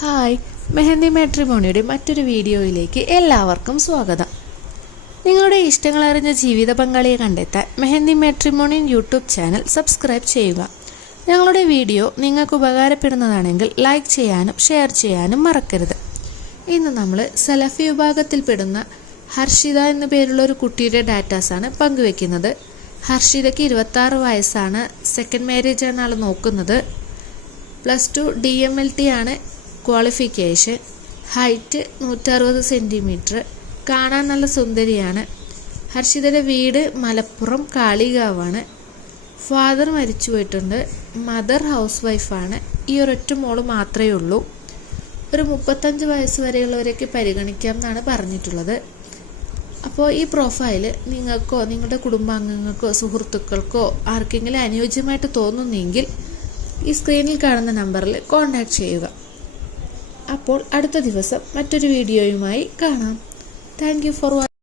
Hi, mehndi മാട്രിമോണിയുടെ മറ്റൊരു വീഡിയോയിലേക്ക് എല്ലാവർക്കും സ്വാഗതം. നിങ്ങളുടെ ഇഷ്ടങ്ങളറിഞ്ഞ ജീവിത പങ്കാളിയെ കണ്ടെത്താൻ mehndi matrimony YouTube channel subscribe ചെയ്യുക. ഞങ്ങളുടെ വീഡിയോ നിങ്ങൾക്ക് ഉപകാരപ്പെടുന്നതാണെങ്കിൽ ലൈക്ക് ചെയ്യാനും ഷെയർ ചെയ്യാനും മറക്കരുത്. ഇന്ന് നമ്മൾ സലഫി വിഭാഗത്തിൽപ്പെടുന്ന ഹർഷിത എന്നു പേരുള്ള ഒരു കുട്ടിയുടെ ഡാറ്റാസാണ് പങ്കുവെക്കുന്നത്. ഹർഷിതയ്ക്ക് 26 വയസ്സാണ്. സെക്കൻഡ് മാരേജ് ആണ് ആൾ നോക്കുന്നത്. +2 DMLT ആണ് ക്വാളിഫിക്കേഷൻ. Height 160 centimetre. കാണാൻ നല്ല സുന്ദരിയാണ്. ഹർഷിതയുടെ വീട് മലപ്പുറം കാളികാവാണ്. ഫാദർ മരിച്ചു പോയിട്ടുണ്ട്. മദർ ഹൗസ് വൈഫാണ്. ഈ ഒരൊറ്റ മോള് മാത്രമേ ഉള്ളൂ. ഒരു 35 വയസ്സ് വരെയുള്ളവരൊക്കെ പരിഗണിക്കാം എന്നാണ് പറഞ്ഞിട്ടുള്ളത്. അപ്പോൾ ഈ പ്രൊഫൈൽ നിങ്ങൾക്കോ നിങ്ങളുടെ കുടുംബാംഗങ്ങൾക്കോ സുഹൃത്തുക്കൾക്കോ ആർക്കെങ്കിലും അനുയോജ്യമായിട്ട് തോന്നുന്നെങ്കിൽ ഈ സ്ക്രീനിൽ കാണുന്ന നമ്പറിൽ കോൺടാക്റ്റ് ചെയ്യുക. അപ്പോൾ അടുത്ത ദിവസം മറ്റൊരു വീഡിയോയുമായി കാണാം. Thank you for watching.